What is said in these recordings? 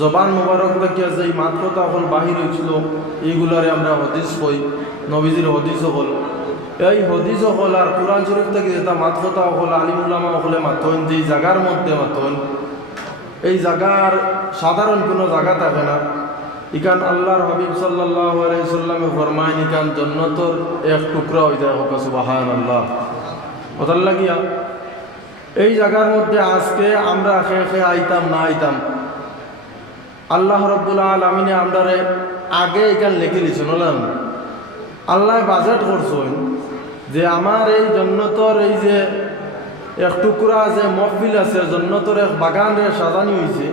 জবান মোবারক দেখিয়া যে মাত কথা হল বাহির হয়েছিল এইগুলারে আমরা হদিস কই নবীজির হদিস হল এই হদিস হল আর কোরআন শরীফ থেকে যেটা মাত কথা হল আলিমুল্লামা হলে মাতন যে জায়গার মধ্যে মাতন এই জায়গার সাধারণ কোনো জায়গা থাকে না। ইকান আল্লাহর হাবিব সাল্লাহ সাল্লামে ফরমাইন ইকান জন্নতর এক টুকরা হয়ে যায় হোক সুবাহান আল্লাহ ওটার লাগিয়া, এই জায়গার মধ্যে আজকে আমরা খেয়ে খেয়ে আইতাম, না আইতাম আল্লাহ রব্বুল্লা আলমিনে আমরারে আগে এখান লিখে লিছেন হলাম। আল্লাহ বাজেট করছেন যে আমার এই জন্নতর এই যে এক টুকরা যে মহফিল আছে, জন্নতর এক বাগান রে সাজানি হয়েছে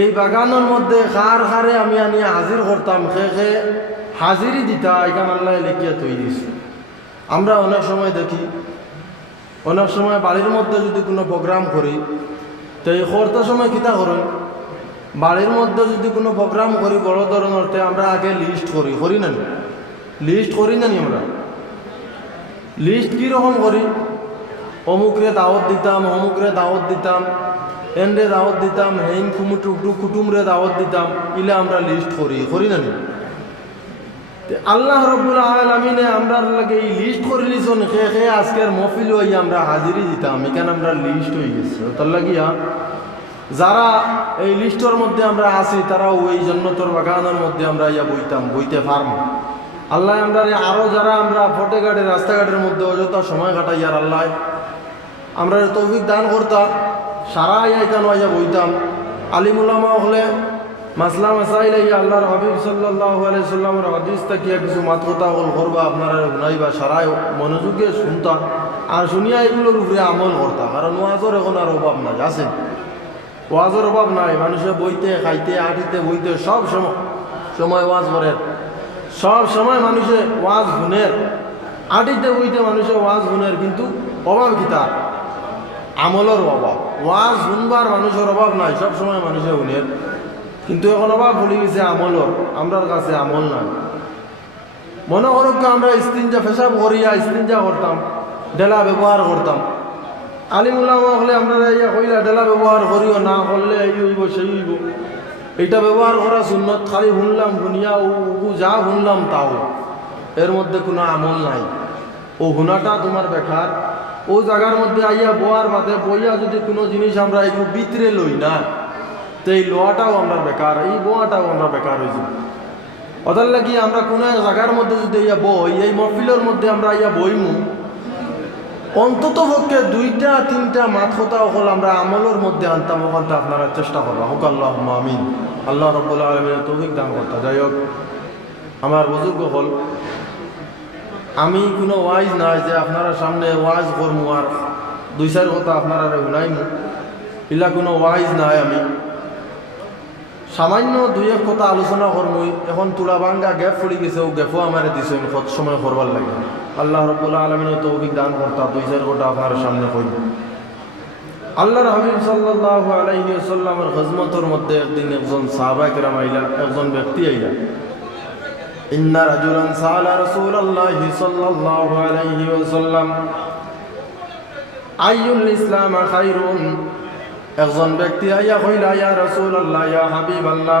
এই বাগানের মধ্যে খার খারে আমি আনি হাজির করতাম, খে খে হাজিরি দিতা এখান আল্লাহ লিখিয়া তৈরি দিছে। আমরা অনেক সময় দেখি, অনেক সময় বাড়ির মধ্যে যদি কোনো প্রোগ্রাম করি, তো এই করতে সময় কিতা করেন? বাড়ির মধ্যে যদি কোনো প্রোগ্রাম করি বড় ধরনের আমরা আগে লিস্ট করি করি না? লিস্ট করি না আমরা? লিস্ট কীরকম করি? অমুকরে দাওয়াত দিতাম, অমুকরে দাওয়াত দিতাম, এনরে দাওয়াত দিতাম হেইন কুমুটুকটু কুটুমরে দাওয়াত দিতাম, ইলে আমরা লিস্ট করি করি না আল্লাহ রব্বুল আলমিনে আমরা লাগে এই লিস্ট করে লিছন আজকের মফিল হই আমরা হাজিরি দিতাম, এখানে আমরা লিস্ট হয়ে গেছে। তার লাগিয়া যারা এই লিস্টের মধ্যে আমরা আছি, তারাও ওই জন্নতর বাগানের মধ্যে আমরা ইয়া বইতাম, বইতে পারব আল্লাহ আমরা আরও যারা আমরা ফটেঘাটে, রাস্তাঘাটের মধ্যে অযথা সময় কাটাই আর আল্লাহ, আমরা তৌফিক দান করতাম সারা ইয়া কেন ইয়া বইতাম? আলিমুল্লামা হলে মাসলা মাসাইল ইয়া আল্লাহর হাবিব সাল্লাহ সাল্লামের হাদিস তাকিয়া কিছু মাত কথা হল করবা, আপনারা শুনাইবা, সারাই মনোযোগে শুনতাম আর শুনিয়া এগুলোর উপরে আমল করতাম কারণ ওয়াজর এখন আর অভাব নাই, আছে। ওয়াজের অভাব নাই, মানুষে বইতে, খাইতে, আটিতে, বইতে, সব সময় সময় ওয়াজ করেন সব সময় মানুষে ওয়াজ গুনের আটিতে, বইতে মানুষে ওয়াজ গুনের কিন্তু অভাব কি তার? আমলের অভাব। ওয়াজ শুনবার মানুষের অভাব নাই, সব সময় মানুষে গুনের কিন্তু এখন অভাব ভুলে গেছে আমলর। আমরার কাছে আমল নাই। মনে করুক আমরা স্ত্রিনজা ফেসাব করিয়া স্ত্রিনজা করতাম, ডেলা ব্যবহার করতাম। আলিমুল্লাহ হলে আমরা ইয়া কইলা, ডেলা ব্যবহার করিও না, করলে এই হইব, সেই হইব। এইটা ব্যবহার করা সুন্নত, খালি শুনলাম, শুনিয়া ও যা শুনলাম তাও। এর মধ্যে কোনো আমল নাই। ও হুনাটা তোমার বেকার। ও জায়গার মধ্যে আইয়া বোয়ার বাদে বইয়া যদি কোনো জিনিস আমরা এগুলো বিতরে লই না, তো এই লোয়াটাও আমরা বেকার, এই বোয়াটাও আমরা বেকার হয়েছি ওদের লাগি আমরা কোনো জায়গার মধ্যে যদি ইয়া বই, এই মহফিলের মধ্যে আমরা ইয়া বইমু অন্তত পক্ষে দুইটা, তিনটা মাত কথা হল আমরা আমলের মধ্যে আনতাম, ওখানটা আপনারা চেষ্টা করবা হোক আল্লাহ আমিন। আল্লাহ রব্বুল্লাহ আলমিনের তৌফিক দান করতা। যাই হোক, আমার বুজুর্গ হল, আমি কোনো ওয়াইজ নাই যে আপনারা সামনে ওয়াইজ করমু আর দুই, চার কথা আপনারা শুনাইমু। ইলা কোনো ওয়াইজ নাই আমি। সামান্য দুই, এক কথা আলোচনা করমুই এখন তুলা ভাঙ্গা গ্যাপ পড়ে গেছে, ও গ্যাপও আমার দিছে সময় করবার লাগে। আল্লাহ রবুল্লা আলমিনের তৌফিক দান করতা পয়সার গোটা আপনার সামনে করি আল্লাহর হাবিব সাল্লাহ আলাইসাল্লামের হজমতর মধ্যে একদিন একজন সাহবাক রাম আইলা, একজন ব্যক্তি আইলা। ইন্না রাজুলান সালা রসুল আল্লাহ সাল্লাহ আলাইহি ওসাল্লাম আইউল ইসলাম খাইরুন। একজন ব্যক্তি আইয়া কইলা, ইয়া রসুল আল্লাহ ইয়া হাবিব আল্লাহ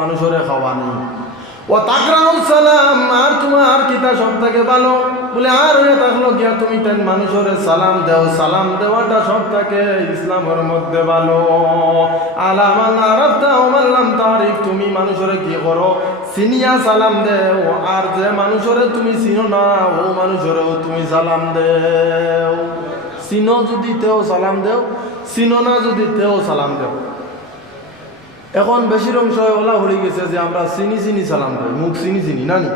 মানুষরে খাওয়ানি ও তাকরাউ সালাম, আর তোমার কিতা সব থেকে ভালো। বলে, আর হয়ে থাকল গিয়া তুমি তেন মানুষের সালাম দেও। সালাম দেওয়াটা সব থেকে ইসলামের মধ্যে ভালো। আলামান আরাফতা ওমাল্লাম তারিফ তুমি মানুষের কি করো? সিনিয়া সালাম দেও। আর যে মানুষের তুমি চিনো না, ও মানুষেরও তুমি সালাম দেও। চিনো যদি তেও সালাম দেও। চিনো না যদি তেও সালাম দেও। এখন বেশির অংশ ওলা হয়ে গেছে যে আমরা চিনি চিনি সালাম দেয় মুখ চিনি চিনি, নানি।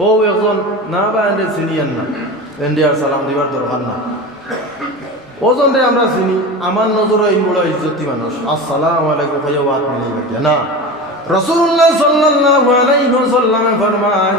ও একজন, না বা এন্ডে চিনি আন না এন্ডে আর সালাম দিবার দরকার না ওজনরে আমরা চিনি, আমার নজরে এই বড় ইজ্জতি মানুষ। আসসালামু আলাইকুম ভাইয়া ওয়াত মিলাই বাকিয়া না। রসুল্লাহ সাল্লাল্লাহু আলাইহি ওয়াসাল্লামে ফরমান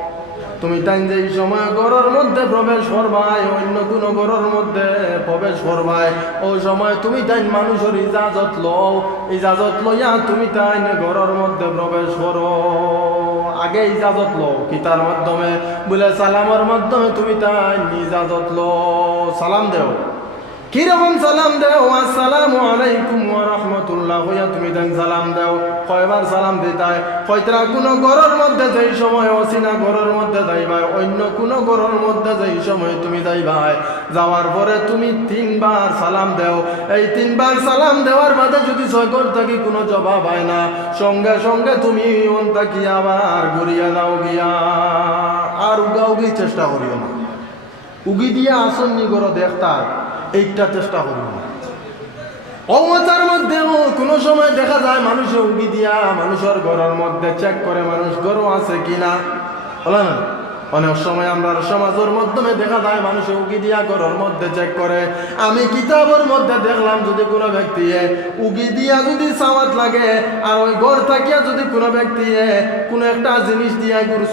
তুমি টাইম যে সময় ঘরের মধ্যে প্রবেশ করবাই, অন্য কোনো ঘরের মধ্যে প্রবেশ করবাই। ওই সময় তুমি তাই মানুষের ইজাজত লও, ইজাজত লইয়া তুমি তাই ঘরের মধ্যে প্রবেশ করো। আগে ইজাজত লও কিতার মাধ্যমে? বলে সালামের মাধ্যমে তুমি তাই ইজাজত লও। সালাম দেও। কীরকম সালাম দেও? আসসালামু আলাইকুম ওয়া রাহমাতুল্লাহ। হইয়া তুমি দেন সালাম দেও। কয়বার সালাম দিতাই কয়তরা কোন ঘরের মধ্যে যেই সময় অসিনা ঘরের মধ্যে যাইবাই অন্য কোন ঘরের মধ্যে যেই সময় তুমি যাইবাই যাওয়ার পরে তুমি তিনবার সালাম দেও। এই তিনবার সালাম দেওয়ার বাদে যদি ঘর থাকি, কোনো জবাব হয় না। সঙ্গে সঙ্গে তুমি অন থাকি আবার ঘুরিয়া যাও গিয়া। আর উগা চেষ্টা করিও না। উগি দিয়া আসন নি করো দেখতার এইটা চেষ্টা করব অবতার মধ্যেও কোনো সময় দেখা যায় মানুষে উগি দিয়া মানুষের ঘরের মধ্যে চেক করে মানুষ গরু আছে কিনা। বলে না অনেক সময় আমরা সমাজের মাধ্যমে দেখা যায়, মানুষে উগি দিয়া ঘরের মধ্যে চেক করে। আমি কিতাবের মধ্যে দেখলাম যদি কোনো ব্যক্তি উগি দিয়া যদি সামাত লাগে, আর ওই ঘর থাকিয়া যদি কোনো ব্যক্তি কোনো একটা জিনিস দিয়া গুরু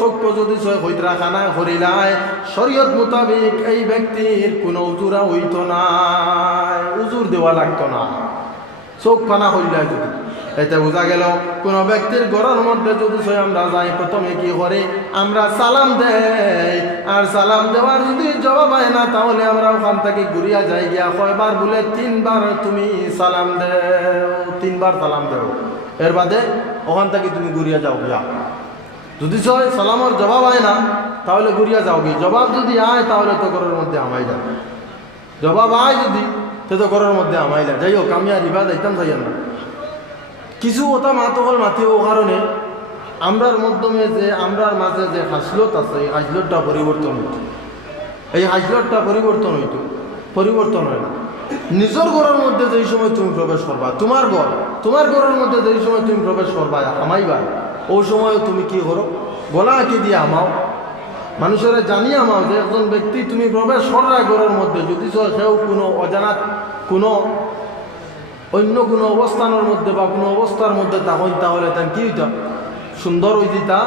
চক্ষ যদি হইতরা খানা করিলায় শরীয়ত মোতাবিক এই ব্যক্তির কোনো উজুরা হইতো না উজুর দেওয়া লাগতো না। চোখ খানা হইলায় যদি। এতে বোঝা গেল, কোনো ব্যক্তির ঘরের মধ্যে যদি আমরা যাই, প্রথমে কি করে? আমরা সালাম দেই। আর সালাম দেওয়ার যদি জবাব হয় না, তাহলে আমরা ওখান থেকে ঘুরিয়া যাই গিয়া কয়বার বলে, তিনবার তুমি সালাম দেও, তিনবার সালাম দেও। এর বাদে ওখান থেকে তুমি ঘুরিয়া যাও গিয়া। যদি সয় সালামর জবাব হয় না, তাহলে ঘুরিয়া যাও গিয়ে। জবাব যদি আয়, তাহলে তো ঘরের মধ্যে আমাই যায় জবাব আয় যদি, তো ঘরের মধ্যে আমাই যায় যাই হোক, আমি আর ইবা যাইতাম যাইয়া না। কিছু ওটা মাতকল মাতি ও কারণে আমরার মাধ্যমে যে আমরার মাঝে যে হাসলত আছে, এই হাসলতটা পরিবর্তন হইত এই হাসলতটা পরিবর্তন হইত পরিবর্তন হয় না। নিজের ঘরের মধ্যে যেই সময় তুমি প্রবেশ করবা তোমার ঘর তোমার ঘরের মধ্যে যেই সময় তুমি প্রবেশ করবা আমাইবা ওই সময় তুমি কি করো গলা আঁকি দিয়ে আমাও মানুষেরা জানিয়ে আমাও যে, একজন ব্যক্তি তুমি প্রবেশ করা ঘরের মধ্যে, যদি সেও কোনো অজানাত কোনো অন্য কোনো অবস্থানের মধ্যে বা কোনো অবস্থার মধ্যে তখন তাহলে তান কি হইতা? সুন্দর হই দিতা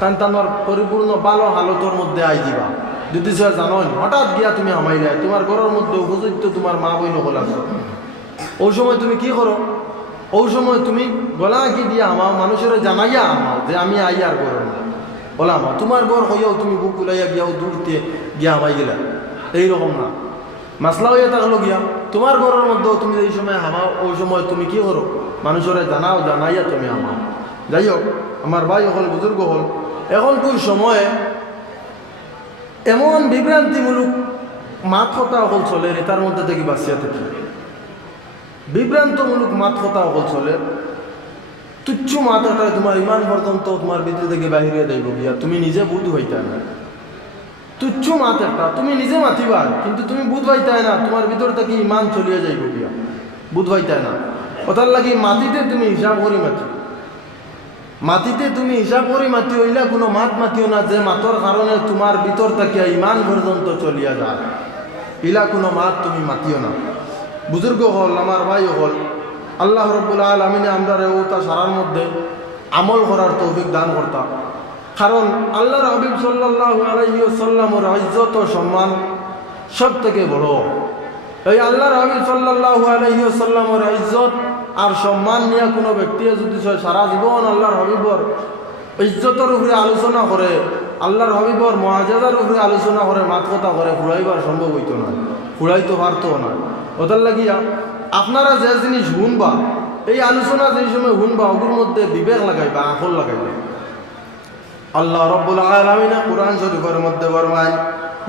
তান তানোর পরিপূর্ণ ভালো হালতর মধ্যে আই দিবা। যদি সে জানোই, হঠাৎ গিয়া তুমি আমাই যায় তোমার ঘরের মধ্যে উপযুক্ত তোমার মা বই নকল আছে। ওই সময় তুমি কি করো? ওই সময় তুমি গলা কি দিয়া আমাও মানুষের জানাইয়া আমাও যে আমি আই আইয়ার ঘর বলা আমা, তোমার ঘর হইয়াও তুমি বুক উলাইয়া গিয়াও দূরতে গিয়া আমাই গেলা। এইরকম না। মাসলা হইয়া থাকল গিয়া, তোমার ঘরের মধ্যেও তুমি এই সময় হামাও ওই সময় তুমি কি করো? মানুষের জানাও, জানাইয়া তুমি আমাও যাই হোক, আমার ভাই হল বুজুর্গ হল। এখন কোন সময়ে এমন বিভ্রান্তিমূলক মাত কথা অকল চলে তার মধ্যে থেকে বাঁচিয়া থাকি। বিভ্রান্তমূলক মাত কথা অকল চলে। তুচ্ছ মাথাটা তোমার ইমান পর্যন্ত তোমার ভিতরে থেকে বাহিরে দেব গিয়া। তুমি নিজে বুধ হইতে না। তুচ্ছ মাত একটা তুমি নিজে মাতিবা কিন্তু তুমি বুধ পাইতে না, তোমার ভিতর থেকে ইমান চলিয়ে যাইব গিয়া বুধ পাইতে না। ওটার লাগি মাটিতে তুমি হিসাব করি মাতি। মাটিতে তুমি হিসাব করি মাতি হইলা কোনো মাত মাতিও না, যে মাতর কারণে তোমার ভিতর থেকে ইমান পর্যন্ত চলিয়া যায়। ইলা কোনো মাত তুমি মাতিও না। বুজুর্গ হল আমার ভাই হল, আল্লাহ রব্বুল আলমিনে আমরা রেও তা সারার মধ্যে আমল করার তৌফিক দান করতাম কারণ আল্লাহর হাবিব সাল্লাহ আলাইসাল্লামর ইজ্জত ও সম্মান সব থেকে বড়। এই আল্লাহর হাবিব সাল্লাহ আলাইসাল্লামর ইজ্জত আর সম্মান নিয়ে কোনো ব্যক্তি যদি সারা জীবন আল্লাহর হাবিবর ইজ্জতের উপরে আলোচনা করে, আল্লাহর হবিবর মহাজাদার উপরে আলোচনা করে, মাত কথা করে ফুড়াইবার সম্ভব হইতো না ফুড়াইতে পারতো না। ওটার লাগিয়া আপনারা যে জিনিস শুনবা, এই আলোচনা যে সময় শুনবা, ওগুলোর মধ্যে বিবেক লাগাইবা আকল লাগাইবা। আল্লাহ রব্বুল আলামিন কোরআন শরীফের মধ্যে ফরমায়,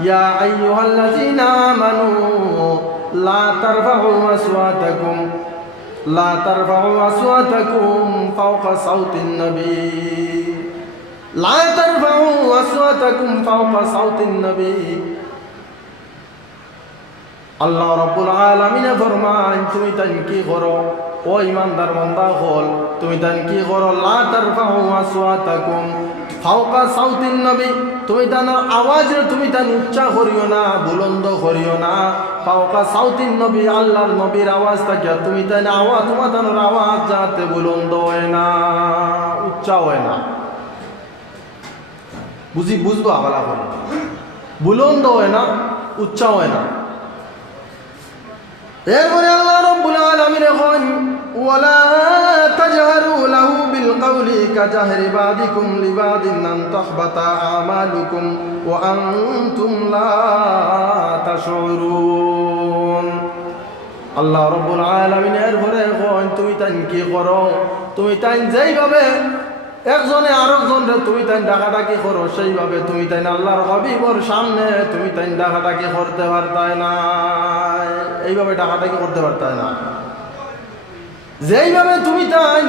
ইয়া আইয়ুহাল্লাযীনা আমানু, লা তারফাউ আসওয়াতাকুম, লা তারফাউ আসওয়াতাকুম ফাওকা সাউতিন নবী, লা তারফাউ আসওয়াতাকুম ফাওকা সাউতিন নবী। আল্লাহ রব্বুল আলামিনে ফরমান তুমি তাই কি করো? ও ইমানদার বান্দা হল, তুমি তাই কি করো? লা তারফাউ আসওয়াতাকুম ফাওকা সাউতিন নবী, তুমি তার আওয়াজ তুমি তার উচ্চা করিও না, বুলন্দ করিও না। ফাওকা সাউতিন নবী, আল্লাহর নবীর আওয়াজ থাকে তুমি তাই আওয়াজ তোমার তার আওয়াজ যাতে বুলন্দ হয় না উচ্চা হয় না। বুঝি, বুঝব আবালা করে? বুলন্দ হয় না উচ্চা হয় না। এরপরে আল্লাহ রব্বুল আলামিন এখন লাহু বিল কওলি কাজাহরি বাদিকুম লিবাদিন আন তাহবাতা আমালুকুম ওয়া আনতুম লা তাশউরুন আল্লাহ রব্বুল আলামিন এরপরে এখন তুমি তাই কি করো? তুমি তাই যেইভাবে একজনে আরেকজনরে তুমি তাই ডাকাডাকি করো, সেইভাবে তুমি তাই আল্লাহর হবিবর সামনে তুমি তাই ডাকাডাকি করতে পারতাই না। এইভাবে ডাকাডাকি করতে পারতায় না। যেইভাবে তুমি তাই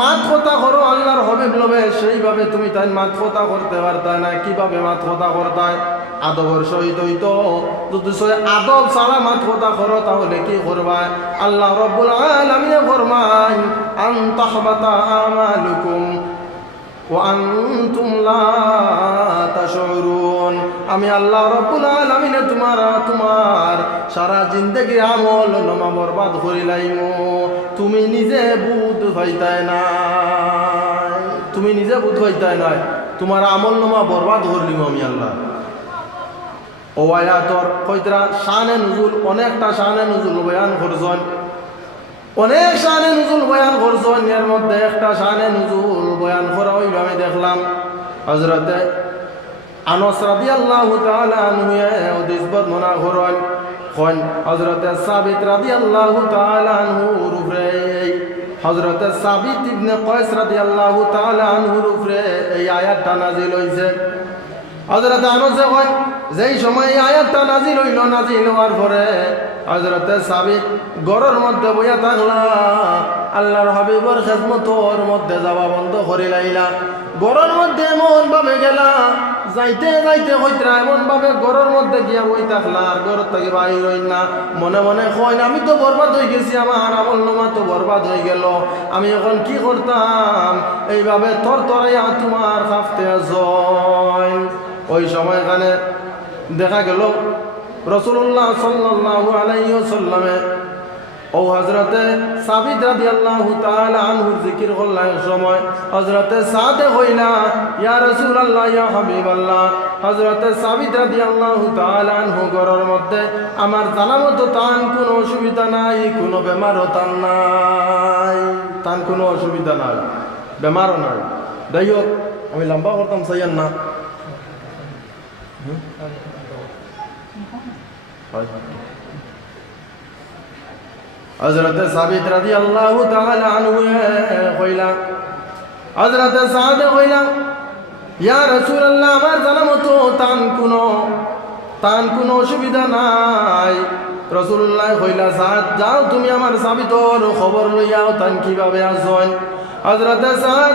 মাত কথা করো, আল্লাহর হবিব লোভে, সেইভাবে তুমি তাই মাত কথা করতে পারতা না। কীভাবে মাত কথা করতাই আদবর সহিত হইতো। যদি সে আদব ছাড়া মাত কথা করো, তাহলে কি করবা? আল্লাহ রব্বুল আলামিন ফরমাই আনতাহবাতা আমালুকুম। আমি আল্লাহ রব্বুল আলামিনে তোমার তোমার সারা জিন্দগি আমল নমা বরবাদ করিলাইমু। তুমি নিজে বুধ পাইতাই না তুমি নিজে বুধ পাইতাই নাই। তোমার আমল নমা বরবাদ করলিম আমি আল্লাহ। ও আয়াতর কইতরা শানে নুজুল, অনেকটা শানে নুজুল বয়ান করছেন। অনেক শানে নুজুল বয়ান করছেন এর মধ্যে একটা শানে নুজুল বয়ান করা আমি দেখলাম। হজরতে আনস রাদিয়াল্লাহু তাআলা আনহু হাদিস বর্ণনা করেন। কোন, হযরতে সাবিত রাদিয়াল্লাহু তাআলা আনহুর উপরে, হযরতে সাবিত ইবনে কয়স রাদিয়াল্লাহু তাআলা আনহুর উপরে এই আয়াতটা নাযিল হইছে। হযরত আনস কয় যেই সময় এই আয়াতটা নাযিল হইল, নাযিল হওয়ার পরে হযরতে সাবিত গরের মধ্যে বইয়া থাকলা। আল্লাহর হাবিবর খেদমতর মধ্যে যাওয়া বন্ধ করে লাইলা। গরের মধ্যে এমন ভাবে গেলা, যাইতে যাইতে হইতরা এমন ভাবে গরের মধ্যে গিয়া বই থাকলা আর গর থেকে বাহির হই না। মনে মনে কই না আমি তো বরবাদ হয়ে গেছি, আমার আমল নামা তো বরবাদ হয়ে গেল। আমি এখন কি করতাম? এইভাবে তর তরাইয়া তোমার কাঁপতে জয়। ওই সময় সময়খানে দেখা গেল রসুল্লাহ সাল্লাল্লাহু আলাইহি সাল্লামে ও হজরতে সাবিত রাদি আল্লাহ আনহুর জিকির করলাম সময় হজরতে সাদে হইলা, ইয়া রসুল আল্লাহ ইয়া হাবিব আল্লাহ হজরতে সাবিত রাদি আল্লাহ আনহু গরর মধ্যে আমার জানা মতো তান কোনো অসুবিধা নাই, কোনো বেমারও তান নাই, তান কোনো অসুবিধা নাই, বেমারও নাই যাই হোক, আমি লম্বা করতাম সাইয়ান না? হজরত সাবিত রাজি আল্লাহ কইলা হজরত সাদ কইলা ইয়া রসুল আল্লাহ আমার জানা মতো তান কোনো তান কোনো অসুবিধা নাই। রসুল্লাহ কইলা সাদ, যাও তুমি আমার সাবিতর খবর লইয়াও তান কীভাবে আসন হজরত সাদ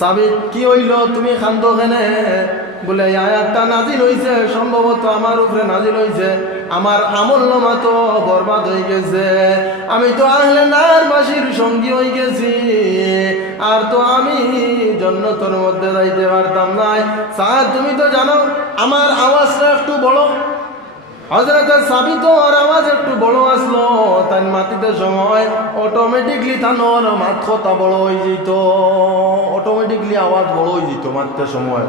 সাবিত, কি হইল? তুমি খান্দ কেনে? বলে আয়াতটা নাজিল হইছে, সম্ভবত আমার উপরে নাজিল হইছে। আমার আমল নামা তো বরবাদ হয়ে গেছে। আমি তো আহলে নার বাসির সঙ্গী হয়ে গেছি। আর তো আমি জন্নতর মধ্যে যাইতে পারতাম নাই। সাদ তুমি তো জানো, আমার আওয়াজটা একটু বড় আওয়াজ একটু আসলো। তাই সময় তানোর মাথা বড় হয়ে আওয়াজ হয়ে সময়।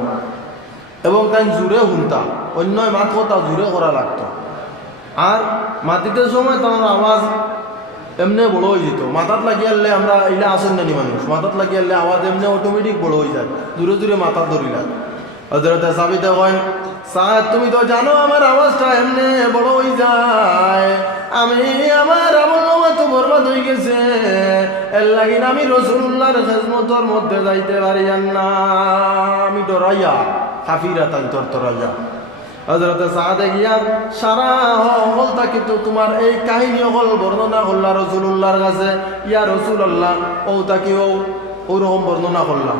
এবং তাই জুড়ে শুনতাম অন্য মাথা জুড়ে করা লাগতো। আর মাটিতে সময় তার আওয়াজ এমনি বড় হয়ে যেত। মাথাত লাগিয়ালে আমরা ইলা আসেন মানুষ। মাথাত লাগিয়ালে আওয়াজ এমনি অটোমেটিক বড় হয়ে যায়। দূরে দূরে মাথা ধরিলা। হজরতে সাবিতে কয় সাদ, তুমি তো জানো আমার আওয়াজটা এমনি বড় হয়ে যায়। আমি আমার আমল তো বরবাদ হয়ে গেছে। এর লাগিন আমি রসুল্লাহর খেজমতর মধ্যে যাইতে পারি না। আমি ডরাইয়া কাফিরা তাই তর তরাইয়া হজরতে সাহাদে গিয়া, সারা হলটা কিন্তু তোমার এই কাহিনী হল বর্ণনা করলা রসুল্লাহর কাছে। ইয়া রসুল্লাহ ও তাকে ও? ওরকম বর্ণনা করলাম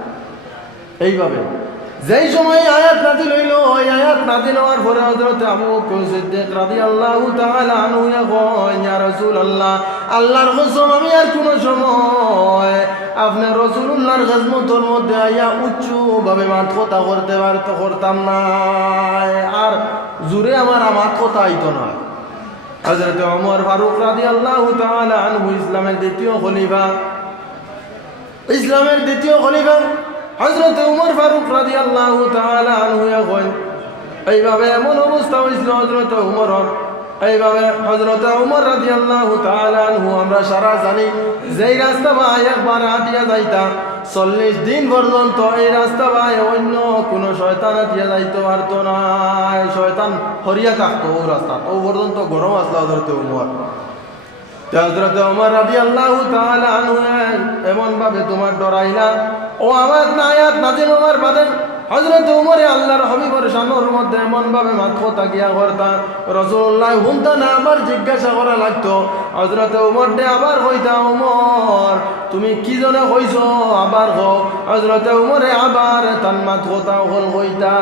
এইভাবে। যেই সময় আয়াত নাজিল হইল, ওই আয়াত নাজিল হওয়ার পরে হযরত আবু বকর সিদ্দিক রাদিয়াল্লাহু তাআলা আনহু কয়, ইয়া রাসূলুল্লাহ, আল্লাহর কসম, আমি আর কোন সময় আপনি রাসূলুল্লাহর খিদমতের মধ্যে আইয়া উচ্চ ভাবে মাত কথা করতে পারতো করতাম না। আর জুরে আমার আমার কথা আইতো না। হযরত ওমর ফারুক রাদিয়াল্লাহু তাআলা আনহু ইসলামের দ্বিতীয় খলিফা। ইসলামের দ্বিতীয় খলিফা। হজরত উমর ফারুক রাজি আল্লাহ এখন এইভাবে এমন অবস্থা হয়েছিল হজরত উমর এইভাবে হজরত উমর রাজি আল্লাহ আনহু, আমরা সারা জানি যেই রাস্তা ভাই একবার হাঁটিয়া যাইতা, চল্লিশ দিন পর্যন্ত এই রাস্তা ভাই অন্য কোনো শয়তান হাঁটিয়া যাইতে পারতো না। শয়তান হরিয়া থাকতো ও রাস্তা। ও পর্যন্ত গরম আসলো হজরত উমর। হজরত ওমর রাজি আল্লাহ এমন ভাবে তোমার ডরাইলা ও আমার নায়াত নাজিল ওমর বাদেন হজরত উমরে আল্লাহর হবিবর সামর মধ্যে এমন ভাবে মাথো তাকিয়া করতা রসুল্লাহ হুমতা না আবার জিজ্ঞাসা করা লাগতো? হজরত উমর দে আবার কইতা, উমর, তুমি কি জনে কইছ? আবার কো হজরত উমরে আবার তান মাথো হল কইতা।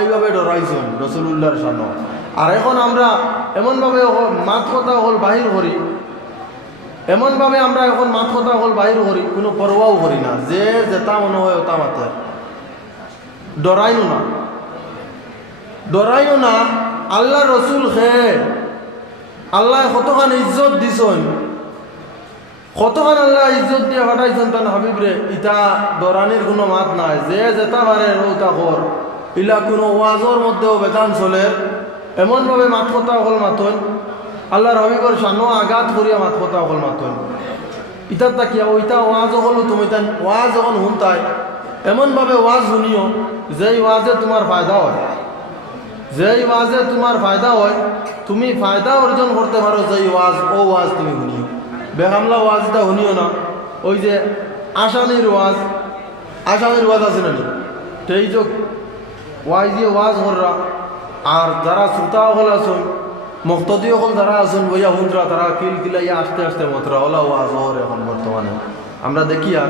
এইভাবে ডরাইছেন রসুল্লাহর সামনে। আর এখন আমরা এমনভাবে মাত কথা হল বাহির করি এমনভাবে আমরা এখন মাত কথা হল বাহির করি, কোনো পরোয়াও করি না। যে যেটা মনে হয় ওটা মাতে। ডরাইও না। ডরাইও না, আল্লাহ রসুল খে আল্লাহ কতখান ইজ্জত দিছন। কতখান আল্লাহ ইজ্জত দিয়ে পাঠাইছেন তান হাবিবরে ইটা ডরানির কোনো মাত নাই। যে যেটা পারে ওটা কর। ইলা কোনো ওয়াজর মধ্যেও বেতান চলের এমনভাবে মাত কথা অকল মাতন। আল্লাহর হবিবর সানো আঘাত করিয়া মাত, কথা অকল মাতন ইতার তাকিয়া ওইটা ওয়াজ হলো, তুমি তাই ওয়াজ যখন শুনতাই, এমনভাবে ওয়াজ শুনিও, যেই ওয়াজে তোমার ফায়দা হয়। যেই ওয়াজে তোমার ফায়দা হয়, তুমি ফায়দা অর্জন করতে পারো, যেই ওয়াজ, ও ওয়াজ তুমি শুনিও। বেহামলা ওয়াজটা শুনিও না, ওই যে আসামির ওয়াজ আসামির ওয়াজ আছে না সেই যে ওয়াজ দিয়ে ওয়াজ কররা, আর যারা শ্রোতা হল আসুন মক্তদি হল যারা আসুন বইয়া হুনরা তারা কিল কিলাইয়া আস্তে আস্তে মতরা ওলা ওয়াজ এখন বর্তমানে। আমরা দেখিয়া